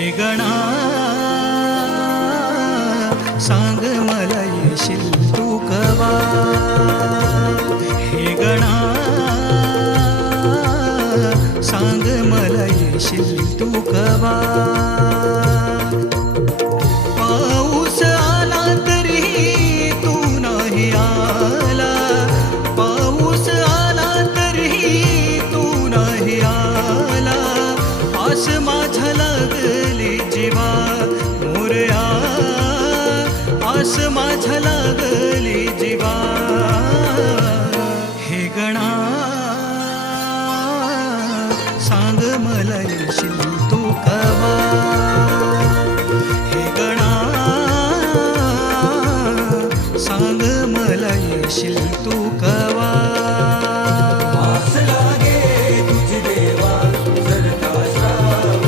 हे गणा सांग मला येशील तू कवा, हे गणा सांग मला येशील तू कवा. पाऊस आला तरी तू नाही आला, पाऊस आला तरी तू नाही आला. आस माझ्या लागली जीवा मोरया, आस माझ्या लागली